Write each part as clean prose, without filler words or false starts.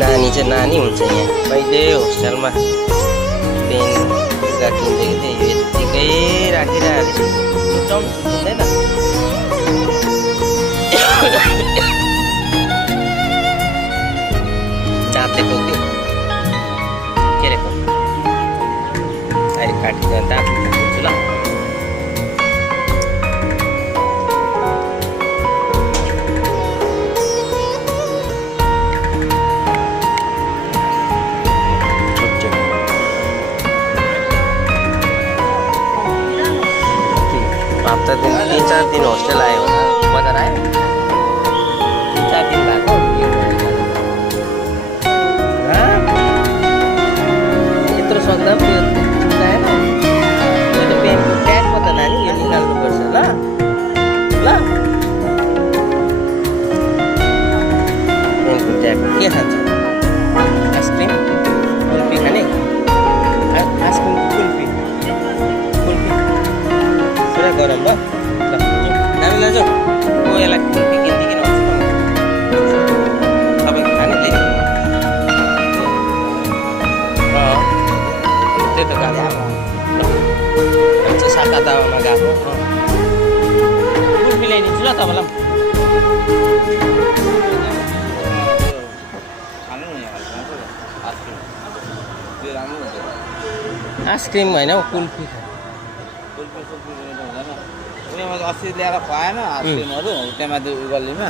नानी चाहिँ नानी हुन्छ यहाँ कहिले होस्टेलमा पेन लुगा किन्दै थिएँ यो यत्तिकै राखिरहेको छुट्याउनु सकिँदैन जाँते पुग्यो के अरे अहिले काटिदियो भने त आफ्नो पुग्छु ल हप्ता दिन 3-4 दिन होस्टेल आयो होला बजार आयो 3-4 दिन भएको यत्रो सक्दा पनि यो छुट्याएन यो त पेनको ट्याग पो त नानी यो निकाल्नुपर्छ ल ल पेनको ट्याग के खान्छ आइसक्रिम कुल्फी खाने आइसक्रिम कुल्फी पुरा गरम भयो ल नानीलाई जाउँ म यसलाई कुल्फी किनिदिकन आउँछु तपाईँ खाने त्यही त्यही त गएको हामी चाहिँ साकातावामा गएको कुल्फी ल्याइदिन्छु ल तपाईँलाई आइसक्रिम होइन हौ कुल्फी अस्ति ल्याएर खुवाएन आइसक्रिमहरू त्यहाँ गल्लीमा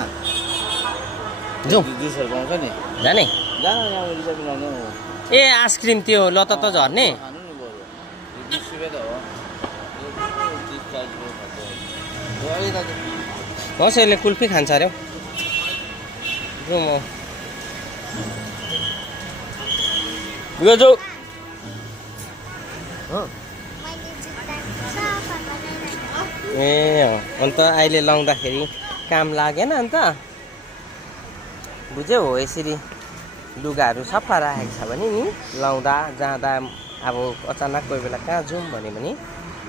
जाउँ जुसहरू पाउँछ नि जाने जान यहाँ रिजर्भ मिलाउनु ए आइसक्रिम त्यो लत त झर्ने खानु नि बरु 20 रुपियाँ त हो 30-40 होस् यसले कुल्फी खान्छ अरे हौ जाउँ म यो जाउँ ए अन्त अहिले लाउँदाखेरि काम लागेन अन्त बुझ्यौ हो यसरी लुगाहरू सफा राखेको छ भने नि लाउँदा जाँदा अब अचानक कोही बेला कहाँ जाउँ भन्यो भने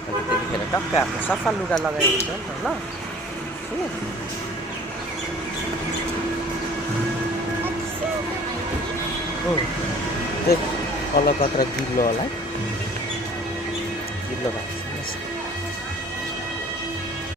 अन्त त्यतिखेर टक्कै आफ्नो सफा लुगा लगाएको हुन्छ नि त ल त्यही कलकत्रा गिल्लो होला गिल्लो भएको